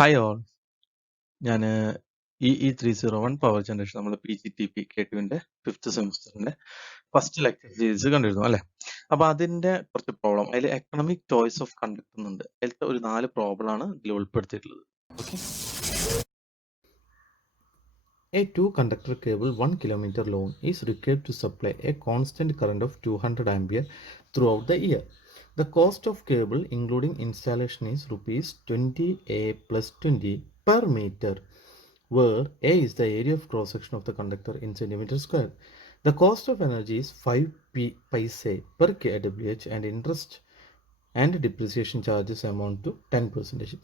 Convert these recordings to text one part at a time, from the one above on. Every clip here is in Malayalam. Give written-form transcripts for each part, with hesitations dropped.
Hi all. ഞാൻ EE301 പവർ ജനറേഷൻ നമ്മൾ PGTP K2ന്റെ 5th സെമിസ്റ്ററിന്റെ ഫസ്റ്റ് ലെക്ചർ സീരീസ് കണ്ടിരുന്നു അല്ലേ? അപ്പോൾ അതിന്റെ കുറച്ച് പ്രോബ്ലം അതിൽ എക്കണോമിക് ചോയ്സ് ഓഫ് കണ്ടക്ട് എന്നുണ്ട്. അതിലത്തെ ഒരു 4 പ്രോബ്ലം ആണ് ഇതിൽ ഉൾപ്പെടുത്തിയിട്ടുള്ളത്. Okay, A two-conductor cable 1 kilometer long is required to supply a constant current of 200 ampere throughout the year. The cost of cable including installation is rupees 20A plus 20 per meter, where A is the area of cross section of the conductor in centimeter square. The cost of energy is 5 paise per kWh and interest and depreciation charges amount to 10%.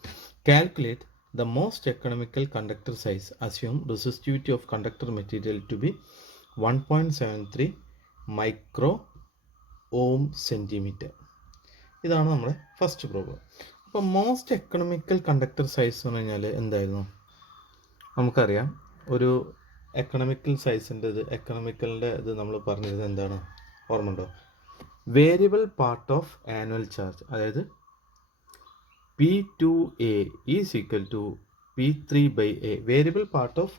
Calculate the most economical conductor size. Assume resistivity of conductor material to be 1.73 micro ohm centimeter. ഇതാണ് നമ്മുടെ ഫസ്റ്റ് പ്രോബ്ലം. അപ്പോൾ മോസ്റ്റ് എക്കണോമിക്കൽ കണ്ടക്ടർ സൈസ് എന്ന് പറഞ്ഞാൽ എന്തായിരുന്നു? നമുക്കറിയാം, ഒരു എക്കണോമിക്കൽ സൈസിൻ്റെ എക്കണോമിക്കലിൻ്റെ ഇത് നമ്മൾ പറഞ്ഞിരുന്നത് എന്താണ് ഓർമ്മ ഉണ്ടോ? Variable part of annual charge, അതായത് P2A is equal to P3/A. Variable part of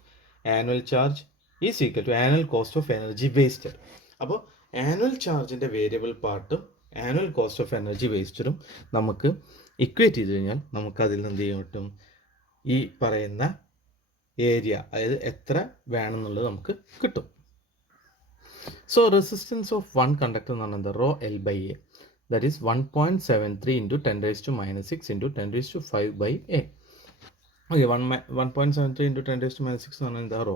annual charge is equal to annual cost of energy wasted. അപ്പോൾ ആനുവൽ ചാർജിൻ്റെ വേരിയബിൾ പാർട്ടും ആനുവൽ കോസ്റ്റ് ഓഫ് എനർജി വേസ്റ്റഡും നമുക്ക് ഇക്വേറ്റ് ചെയ്ത് കഴിഞ്ഞാൽ നമുക്ക് അതിൽ നിന്ന് എന്ത് ചെയ്യാൻ പറ്റും? ഈ പറയുന്ന ഏരിയ, അതായത് എത്ര വേണമെന്നുള്ളത് നമുക്ക് കിട്ടും. So resistance of one conductor എന്ന് പറഞ്ഞാൽ എന്താ? Rho L/A. That is 1.73 into 10 raised to minus 6 into 10 raised to 5 by A. Okay, 1.73 into 10 raised to minus 6 എന്ന് പറഞ്ഞാൽ റോ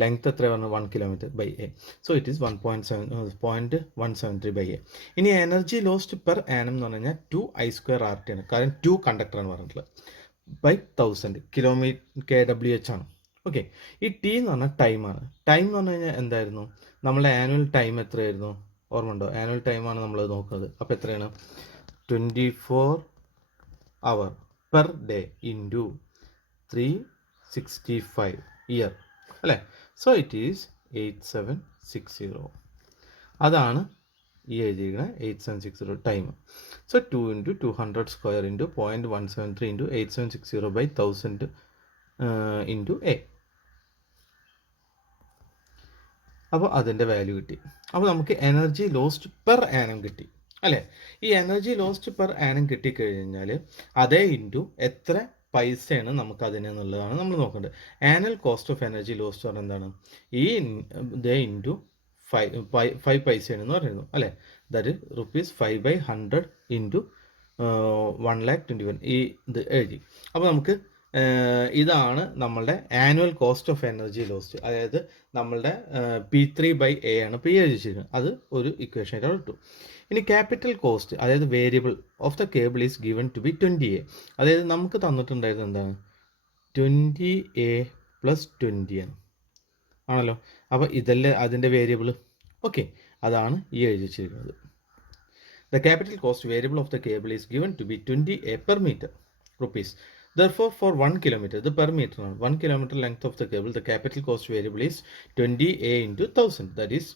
ലെങ്ത് എത്ര പറഞ്ഞാൽ 1 kilometre by A. So it is 1.173 by A. ഇനി എനർജി ലോസ്റ്റ് പെർ ആനം എന്ന് പറഞ്ഞു കഴിഞ്ഞാൽ 2I² RT ആണ്. കാരണം 2 കണ്ടക്ടർ ആണ് പറഞ്ഞിട്ടുള്ളത്. ബൈ 1000 kWh ആണ്. ഓക്കെ, ഈ ടി എന്ന് പറഞ്ഞാൽ ടൈമാണ്. ടൈം എന്ന് പറഞ്ഞു കഴിഞ്ഞാൽ എന്തായിരുന്നു? നമ്മുടെ ആനുവൽ ടൈം എത്രയായിരുന്നു? ഓർമ്മ ഉണ്ടോ? ആനുവൽ ടൈമാണ് നമ്മൾ നോക്കുന്നത്. അപ്പോൾ എത്രയാണ്? 24 hour per day into 365 year അല്ലേ? So it is 8760. അതാണ് ഈ എഴുതിയിരിക്കുന്നത് 8760 time. So 2 into 200 square into 0.173 into 8760 by 1000 into A. അപ്പോൾ അതിൻ്റെ വാല്യൂ കിട്ടി. അപ്പോൾ നമുക്ക് എനർജി ലോസ്റ്റ് പെർ ആനം കിട്ടി അല്ലേ? ഈ എനർജി ലോസ്റ്റ് പെർ ആനം കിട്ടിക്കഴിഞ്ഞാൽ അതേ ഇൻറ്റു എത്ര പൈസയാണ് നമുക്ക് അതിനെന്നുള്ളതാണ് നമ്മൾ നോക്കേണ്ടത്. Annual cost of energy lost പറഞ്ഞാൽ എന്താണ്? ഈ ഇതേ ഇൻറ്റു 5 പൈസയാണെന്ന് പറയുന്നു അല്ലേ? ദാറ്റ് റുപ്പീസ് 5/100 ഇൻറ്റു 1,21,000 ഈ ഇത് എഴുതി. അപ്പോൾ നമുക്ക് ഇതാണ് നമ്മളുടെ annual cost of energy lost, അതായത് നമ്മളുടെ P3/A ആണ് P എഴുതിച്ചിരിക്കുന്നത്. അത് ഒരു ഇക്വേഷൻ ആയിട്ട് ഇട്ടു. ഇനി ക്യാപിറ്റൽ കോസ്റ്റ്, അതായത് variable of the cable is given to be 20A. അതായത് നമുക്ക് തന്നിട്ടുണ്ടായിരുന്നത് എന്താണ്? 20A പ്ലസ് 20 ആണ് ആണല്ലോ. അപ്പോൾ ഇതല്ലേ അതിൻ്റെ വേരിയബിൾ. ഓക്കെ, അതാണ് ഈ എഴുതിച്ചിരിക്കുന്നത്. The capital cost variable of the cable is given to be 20A per meter rupees. Therefore, for 1 kilometer, the per meter, 1 kilometer length of the cable, the capital cost variable is 20A into 1000. That is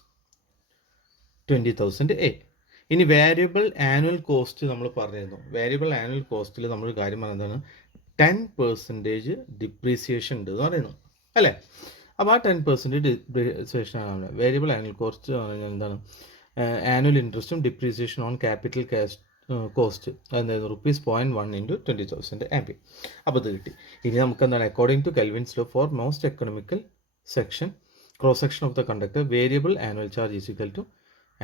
20,000A. ഇനി വേരിയബിൾ ആനുവൽ കോസ്റ്റ് നമ്മൾ പറഞ്ഞിരുന്നു. വേരിയബിൾ ആനുവൽ കോസ്റ്റിൽ നമ്മൾ കാര്യം പറയുന്നതാണ് 10% ഡിപ്രീസിയേഷൻ ഉണ്ട് എന്ന് പറയുന്നു അല്ലേ? അപ്പോൾ ആ 10% ഡിപ്രീസിയേഷൻ ആണ് വേരിയബിൾ ആനുവൽ കോസ്റ്റ് എന്ന് പറഞ്ഞാൽ എന്താണ്? ആനുവൽ ഇൻട്രസ്റ്റും ഡിപ്രീസിയേഷൻ ഓൺ ക്യാപിറ്റൽ കോസ്റ്റ് എന്തായിരുന്നു? ₹0.1 ഇൻറ്റു 20,000 ആംപിയർ. അപ്പോൾ ഇത് കിട്ടി. ഇനി നമുക്ക് എന്താണ്? According to Kelvin's law for most economical section cross section of the conductor variable annual charge is equal to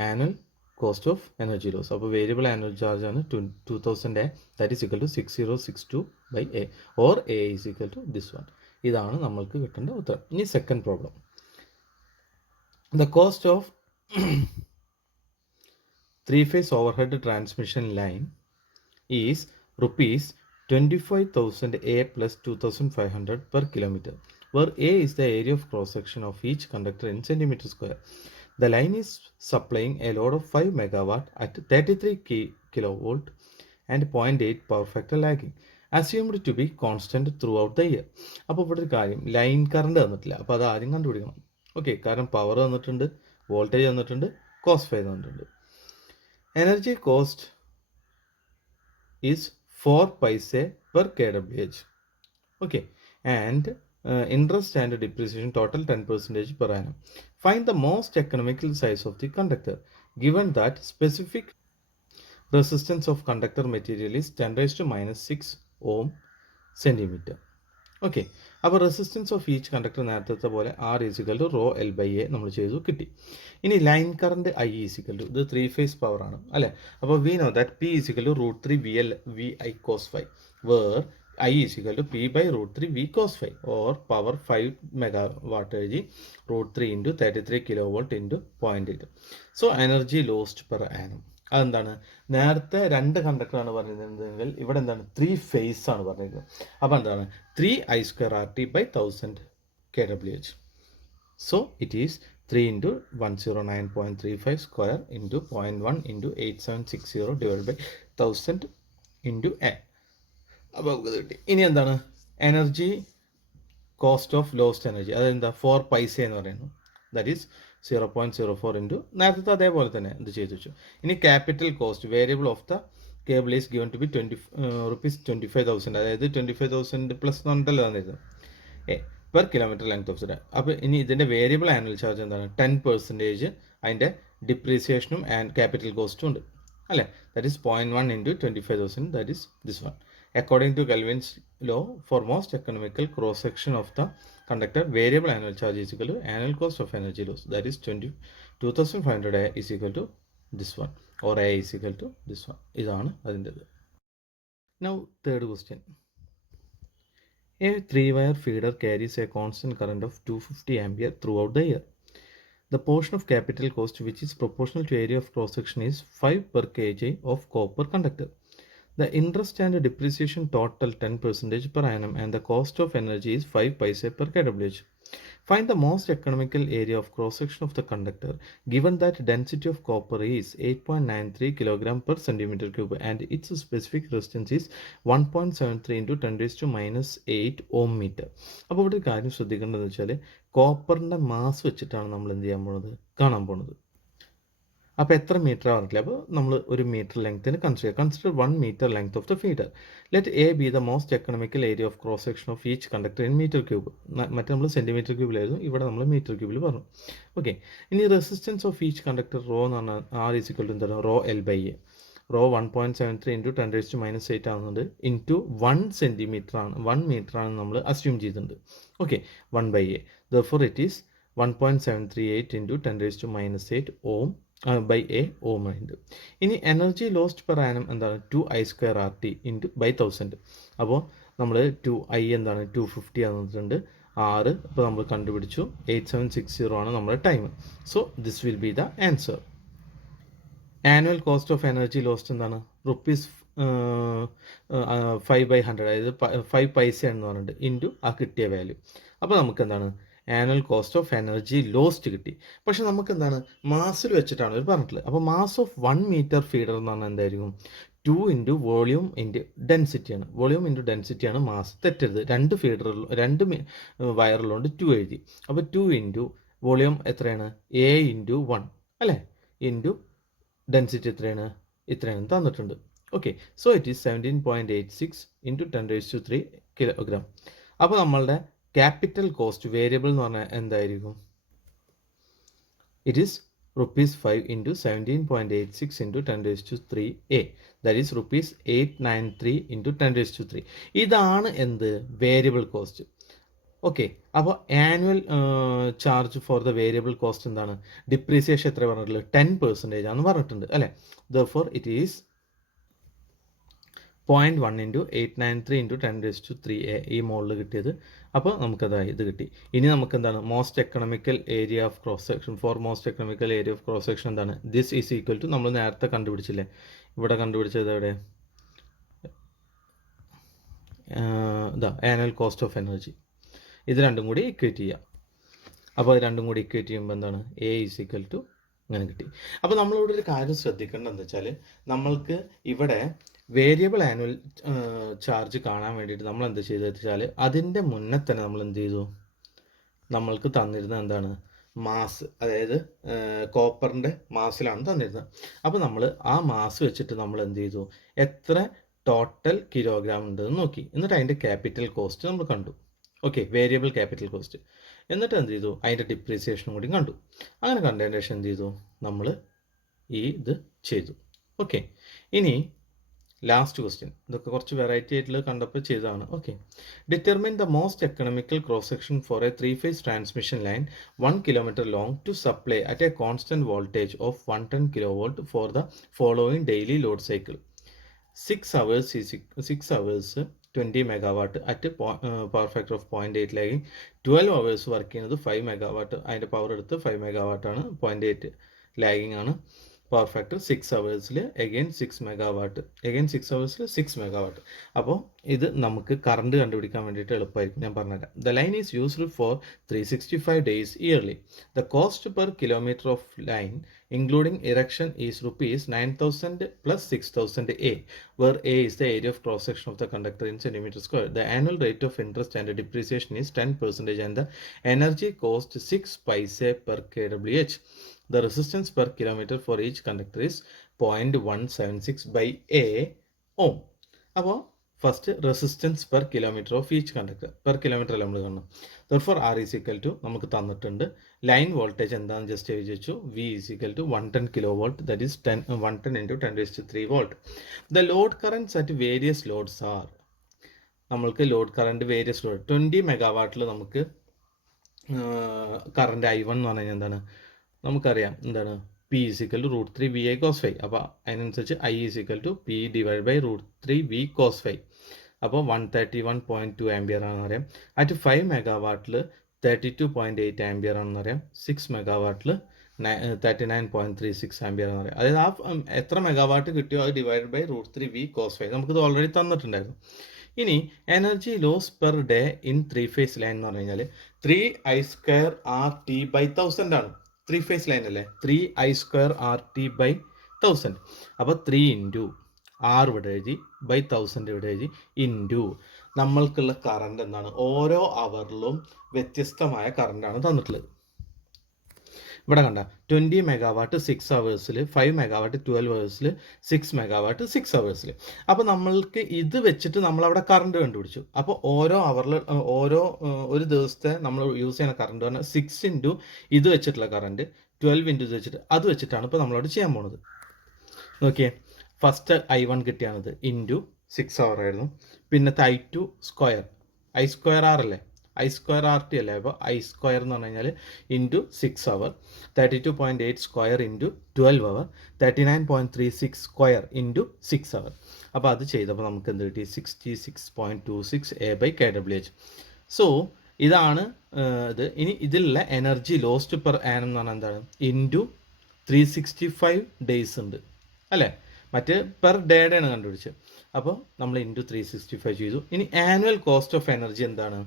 annual cost of energy loss. അപ്പോൾ വേരിയബിൾ ആനുവൽ ചാർജ് ആണ് 2000A. That is equal to 6062/A or A is equal to this one. ഇതാണ് നമ്മൾക്ക് കിട്ടേണ്ട ഉത്തരം. ഇനി second problem. The cost of 3-phase overhead transmission line is rupees 25,000A plus 2,500 per kilometer, where A is the area of cross section of each conductor in centimeter square. The line is supplying a load of 5 megawatt at 33 kilovolt and 0.8 power factor lagging, assumed to be constant throughout the year. അപ്പോൾ ഇവിടെ ഒരു കാര്യം, ലൈൻ കറണ്ട് തന്നിട്ടില്ല. അപ്പോൾ അത് ആദ്യം കണ്ടുപിടിക്കണം. ഓക്കെ, കാരണം പവർ തന്നിട്ടുണ്ട്, വോൾട്ടേജ് തന്നിട്ടുണ്ട്, കോസ് ഫൈ തന്നിട്ടുണ്ട്. Energy cost is 4 paise per kWh. Okay, and interest and depreciation total 10% per annum. Find the most economical size of the conductor given that specific resistance of conductor material is 10 raised to minus 6 ohm centimeter. Okay, അപ്പോൾ റെസിസ്റ്റൻസ് ഓഫ് ഈച്ച് കണ്ടക്ടർ നേരത്തെ പോലെ R is equal to rho L by A നമ്മൾ ചെയ്തു കിട്ടി. ഇനി line current I is equal to, ഇത് 3 ഫേസ് പവർ ആണ് അല്ലേ. അപ്പോൾ we know that P is equal to √3 V L V I cos 5 where I is equal to P by √3 V cos 5 or power 5 megawatt എഴുതി √3 into 33 kilo volt into 0.8. So energy lost per annum അതെന്താണ്, നേരത്തെ 2 കണ്ടക്ടറാണ് പറഞ്ഞിരുന്നതെങ്കിൽ ഇവിടെ എന്താണ് 3 ഫേസ് ആണ് പറഞ്ഞിരുന്നത്. അപ്പോൾ എന്താണ് 3I² RT by 1000 kWh. So it is 3 into 109.35 square into 0.1 into 8760 divided by 1000 into A. അപ്പോൾ നമുക്ക് കിട്ടി. ഇനി എന്താണ് energy cost of lost energy, അതെന്താ 4 പൈസ എന്ന് പറയുന്നു. ദാറ്റ് ഈസ് 0.04 ഇൻറ്റു നേരത്തെ അതേപോലെ തന്നെ ഇത് ചെയ്തു വെച്ചു. ഇനി capital cost variable of the cable is given to be ₹25,000, അതായത് 25,000 പ്ലസ് ഉണ്ടല്ലോ തന്നിരുന്നത് per kilometre length of the. അപ്പോൾ ഇനി ഇതിൻ്റെ വേരിയബിൾ ആനുവൽ ചാർജ് എന്താണ് 10%, അതിൻ്റെ ഡിപ്രീസിയേഷനും ആൻഡ് ക്യാപിറ്റൽ കോസ്റ്റും ഉണ്ട് അല്ലേ. That is 0.1 into 25,000, that is this one. According to Kelvin's law, for most economical cross section of the conductor, variable annual charge is equal to annual cost of energy loss, that is 22,500 A is equal to this one, or A is equal to this one. ഇതാണ് അതിൻ്റെത്. Now third question. A 3-wire feeder carries a constant current of 250 ampere throughout the year. The portion of capital cost which is proportional to area of cross section is 5 per kg of copper conductor. The interest and depreciation total 10% per annum and the cost of energy is 5 paise per kWh. Find the most economical area of cross section of the conductor given that density of copper is 8.93 kg per centimeter cube and its specific resistance is 1.73 into 10 raised to minus 8 ohm meter. അപ്പോൾ ഇവിടെ ഒരു കാര്യം ശ്രദ്ധിക്കേണ്ടതെന്ന് വെച്ചാൽ കോപ്പറിൻ്റെ മാസ് വെച്ചിട്ടാണ് നമ്മൾ എന്ത് ചെയ്യാൻ പോകുന്നത്, കാണാൻ പോകുന്നത്. അപ്പോൾ എത്ര മീറ്റർ പറഞ്ഞിട്ടില്ല, അപ്പോൾ നമ്മൾ ഒരു മീറ്റർ ലെങ്ത്തിന് consider 1 metre length of the feeder. Let A be the most economical area of cross section of each conductor in metre cube. മറ്റേ നമ്മൾ സെൻറ്റിമീറ്റർ ക്യൂബിലായിരുന്നു, ഇവിടെ നമ്മൾ മീറ്റർ ക്യൂബിൽ പറഞ്ഞു. ഓക്കെ, ഇനി resistance of each conductor rho എന്ന് പറഞ്ഞാൽ ആർ ഈസിക്വൽ ടു എന്താണ് rho L by A. Rho 1.73 into 10 raised to minus 8 ആകുന്നുണ്ട്, ഇൻറ്റു 1 സെൻറ്റിമീറ്റർ ആണ്, 1 മീറ്റർ ആണ് നമ്മൾ അസ്യൂം ചെയ്തിട്ടുണ്ട്. Okay, 1 by a, therefore it is 1.738 into 10 raised to minus 8 ohm by a ohm ഉണ്ട്. ഇനി എനർജി ലോസ്റ്റ് പെർ ആനം എന്താണ് 2I² RT ഇൻറ്റു ബൈ 1000. അപ്പോൾ നമ്മൾ 2I എന്താണ് 250 തന്നിട്ടുണ്ട്, 6 അപ്പോൾ നമ്മൾ കണ്ടുപിടിച്ചു 8760 ആണ് നമ്മുടെ time. So this will be the answer. Annual cost of energy lost എന്താണ് ₹5/100, അതായത് 5 പൈസ എന്ന് പറഞ്ഞിട്ട് ഇൻറ്റു ആ കിട്ടിയ വാല്യൂ. അപ്പോൾ നമുക്ക് എന്താണ് annual cost of energy lost കിട്ടി. പക്ഷെ നമുക്ക് എന്താണ് മാസിൽ വെച്ചിട്ടാണ് ഇത് പറഞ്ഞിട്ടുള്ളത്. അപ്പോൾ മാസ് ഓഫ് 1 മീറ്റർ ഫീഡർ എന്ന് പറഞ്ഞാൽ എന്തായിരിക്കും 2 ഇൻറ്റു വോളിയൂം ഇൻറ്റു ഡെൻസിറ്റിയാണ്. വോളിയൂം ഇൻറ്റു ഡെൻസിറ്റിയാണ് മാസ്, തെറ്റരുത്. 2 ഫീഡറിൽ 2 വയറിലുണ്ട് 2 എഴുതി. അപ്പോൾ 2 ഇൻറ്റു വോളിയൂം എത്രയാണ് A ഇൻറ്റു 1 അല്ലേ, ഇൻറ്റു ഡെൻസിറ്റി എത്രയാണ് ഇത്രയാണ് തന്നിട്ടുണ്ട്. Okay, so it is 17.86 into 10 raised to 3 kilogram. അപ്പോൾ നമ്മളുടെ ക്യാപിറ്റൽ കോസ്റ്റ് വേരിയബിൾ എന്ന് പറഞ്ഞാൽ എന്തായിരിക്കും, it is ₹5 into 17.86 into 10 raised to 3A, that is ₹893 into 10 raised to 3. ഇതാണ് എന്ത് വേരിയബിൾ കോസ്റ്റ്. ഓക്കെ, അപ്പോൾ annual charge for the variable cost എന്താണ്, ഡിപ്രീസിയേഷൻ എത്ര പറഞ്ഞിട്ടുള്ളത് 10% ആണെന്ന് പറഞ്ഞിട്ടുണ്ട് അല്ലേ. Therefore it is 0.1 into 893 into 10 raised to 3A ഈ മോളിൽ കിട്ടിയത്. അപ്പോൾ നമുക്കത് ഇത് കിട്ടി. ഇനി നമുക്ക് എന്താണ് most economical area of cross section, for most economical area of cross section എന്താണ്, ദിസ് ഈസ് ഈക്വൽ ടു നമ്മൾ നേരത്തെ കണ്ടുപിടിച്ചില്ലേ, ഇവിടെ കണ്ടുപിടിച്ചത് എവിടെ ഇതാ ആനുവൽ കോസ്റ്റ് ഓഫ് എനർജി. ഇത് രണ്ടും കൂടി ഇക്വേറ്റ് ചെയ്യാം. അപ്പോൾ അത് രണ്ടും കൂടി ഇക്വേറ്റ് ചെയ്യുമ്പോൾ എന്താണ് A ഈസ് ഈക്വൽ ടു അങ്ങനെ കിട്ടി. അപ്പോൾ നമ്മളിവിടെ ഒരു കാര്യം ശ്രദ്ധിക്കേണ്ടത് എന്താ വെച്ചാൽ നമ്മൾക്ക് ഇവിടെ വേരിയബിൾ ആനുവൽ ചാർജ് കാണാൻ വേണ്ടിയിട്ട് നമ്മൾ എന്ത് ചെയ്തത് വെച്ചാൽ അതിൻ്റെ മുന്നേ തന്നെ നമ്മൾ എന്ത് ചെയ്തു, നമ്മൾക്ക് തന്നിരുന്നത് എന്താണ് മാസ്, അതായത് കോപ്പറിൻ്റെ മാസിലാണ് തന്നിരുന്നത്. അപ്പോൾ നമ്മൾ ആ മാസ് വെച്ചിട്ട് നമ്മൾ എന്ത് ചെയ്തു, എത്ര ടോട്ടൽ കിലോഗ്രാം ഉണ്ടെന്ന് നോക്കി. എന്നിട്ട് അതിൻ്റെ ക്യാപിറ്റൽ കോസ്റ്റ് നമ്മൾ കണ്ടു. Okay, variable capital cost. എന്നിട്ട് എന്ത് ചെയ്തു, അതിൻ്റെ ഡിപ്രീസിയേഷനും കൂടി കണ്ടു. അങ്ങനെ കണ്ടതിന് ശേഷം എന്ത് ചെയ്തു, നമ്മൾ ഈ ഇത് ചെയ്തു. ഓക്കെ, ഇനി ലാസ്റ്റ് ക്വസ്റ്റ്യൻ. ഇതൊക്കെ കുറച്ച് വെറൈറ്റി ആയിട്ടുള്ള കണ്ടപ്പോൾ ചെയ്തതാണ്. Okay, determine the most economical cross section for a 3-phase transmission line 1 kilometer long to supply at a constant voltage of 110 kV for the following daily load cycle. 6 hours 20 megawatt at power factor of 0.8 lagging. 12 hours work ചെയ്യുന്നത് 5 megawatt, അതിൻ്റെ പവർ എടുത്ത് 5 megawatt ആണ്, 0.8 ലാഗിങ് ആണ്. Power factor 6 hours again 6 megawatt, again 6 hours 6 megawatt. അപ്പോൾ ഇത് നമുക്ക് കറണ്ട് കണ്ടുപിടിക്കാൻ വേണ്ടിയിട്ട് എളുപ്പമായിരിക്കും. ഞാൻ പറഞ്ഞുതരാം. The line is used for 365 days yearly. The cost per kilometre of line including erection is rupees 9,000 plus 6,000 A, where A is the area of cross section of the conductor in centimeter square. The annual rate of interest and depreciation is 10% and the energy cost 6 paise per kWh. The resistance per kilometer for each conductor is 0.176 by A ohm. അപ്പോൾ first resistance per kilometre of each conductor, per kilometre നമ്മൾ കാണണം. Therefore R is equal to നമുക്ക് തന്നിട്ടുണ്ട് ലൈൻ വോൾട്ടേജ് എന്താണെന്ന് ജസ്റ്റ് എഴുതി വെച്ചു. V is equal to 110 kV, that is 110 × 10⁻³ volt. The load currents at various loads are, നമ്മൾക്ക് ലോഡ് കറണ്ട് വേരിയസ് ലോഡ് 20 മെഗാവാട്ടിൽ നമുക്ക് കറണ്ട് I1 എന്ന് പറഞ്ഞാൽ എന്താണ് നമുക്കറിയാം, എന്താണ് P is equal to √3 VI cos ∅. അപ്പോൾ അതിനനുസരിച്ച് I is equal to P / √3 V cos ∅. അപ്പോൾ 131.2 ആംബിയർ ആണെന്ന് അറിയാം. അറ്റ് 5 മെഗാവാട്ടിൽ 32.8 ആംബിയർ ആണെന്ന് അറിയാം. 6 മെഗാവാട്ടിൽ 39.36 ആംബിയർ എന്ന് പറയാം. അതായത് എത്ര മെഗാവാട്ട് കിട്ടിയോ അത് / √3 V cos ∅. നമുക്കിത് ഓൾറെഡി തന്നിട്ടുണ്ടായിരുന്നു. ഇനി energy loss per day in 3-phase line എന്ന് പറഞ്ഞു കഴിഞ്ഞാൽ 3I² RT/1000 ആണ്. 3-phase ലൈൻ അല്ലേ, 3I² RT/1000. അപ്പോൾ 3 × R ഇവിടെ എഴുതി, /1000 ഇവിടെ എഴുതി, ഇൻറ്റു നമ്മൾക്കുള്ള കറണ്ട് എന്താണ്, ഓരോ അവറിലും വ്യത്യസ്തമായ കറണ്ടാണ് തന്നിട്ടുള്ളത്. ഇവിടെ കണ്ട 20 megawatt 6 hours, 5 megawatt 12 hours, 6 megawatt 6 hours. അപ്പോൾ നമ്മൾക്ക് ഇത് വെച്ചിട്ട് നമ്മളവിടെ കറണ്ട് കണ്ടുപിടിച്ചു. അപ്പോൾ ഓരോ അവറിൽ ഒരു ദിവസത്തെ നമ്മൾ യൂസ് ചെയ്യുന്ന കറണ്ട് പറഞ്ഞാൽ 6 × ഇത് വെച്ചിട്ടുള്ള കറണ്ട് 12 × ഇത് വെച്ചിട്ട് അത് വെച്ചിട്ടാണ് ഇപ്പോൾ നമ്മളവിടെ ചെയ്യാൻ പോണത്. നോക്കിയേ, ഫസ്റ്റ് I1 കിട്ടിയാണത് ഇൻറ്റു 6 hour ആയിരുന്നു. പിന്നത്തെ I2 സ്ക്വയർ, I² R അല്ലേ, I² RT അല്ലേ. അപ്പോൾ I² എന്ന് പറഞ്ഞു കഴിഞ്ഞാൽ into 6 hour, 32.8 square into 12 hour, 39.36 square into 6 hour. അപ്പോൾ അത് ചെയ്തപ്പോൾ നമുക്ക് എന്ത് കിട്ടി, 66.26 A/kWh. സോ ഇതാണ് ഇത്. ഇനി ഇതിലുള്ള എനർജി ലോസ്റ്റ് പെർ ആനം എന്ന് പറഞ്ഞാൽ എന്താണ്, ഇൻറ്റു 365 days ഉണ്ട് അല്ലേ, മറ്റ് പെർ ഡേയുടെ ആണ് കണ്ടുപിടിച്ചത്. അപ്പോൾ നമ്മൾ ഇൻറ്റു 365 ചെയ്തു. ഇനി ആനുവൽ കോസ്റ്റ് ഓഫ് എനർജി എന്താണ്,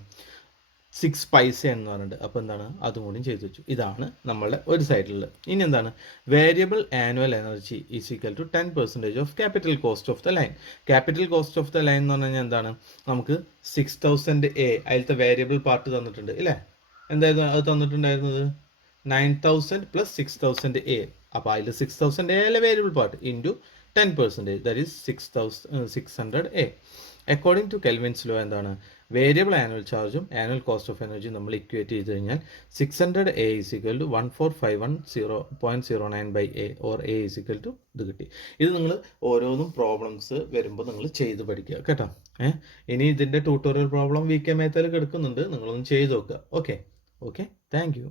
6 പൈസ എന്ന് പറഞ്ഞിട്ട്. അപ്പോൾ എന്താണ്, അതും കൂടി ചെയ്തു വെച്ചു. ഇതാണ് നമ്മളുടെ ഒരു സൈഡിലുള്ളത്. ഇനി എന്താണ്, variable annual energy is equal to 10% of capital cost of the line. Capital cost of the line എന്ന് പറഞ്ഞു കഴിഞ്ഞാൽ എന്താണ്, നമുക്ക് 6000 A അതിലത്തെ വേരിയബിൾ പാർട്ട് തന്നിട്ടുണ്ട് ഇല്ലേ. എന്തായിരുന്നു അത് തന്നിട്ടുണ്ടായിരുന്നത്, 9000 plus 6000 A. അപ്പോൾ അതിൽ 6000 A അല്ലേ variable part, into 10%, that is 600 A. According to Kelvin's law എന്താണ്, വേരിയബിൾ ആനുവൽ ചാർജും ആനുവൽ കോസ്റ്റ് ഓഫ് എനർജി നമ്മൾ ഇക്വേറ്റ് ചെയ്ത് കഴിഞ്ഞാൽ 600 A is equal to 1451.09 by A, or A is equal to ഇത് കിട്ടി. ഇത് നിങ്ങൾ ഓരോന്നും പ്രോബ്ലംസ് വരുമ്പോൾ നിങ്ങൾ ചെയ്ത് പഠിക്കുക കേട്ടോ. ഇനി ഇതിൻ്റെ ട്യൂട്ടോറിയൽ പ്രോബ്ലം VK Mathൽ എടുക്കുന്നുണ്ട്, നിങ്ങളൊന്ന് ചെയ്ത് നോക്കുക. Okay, thank you.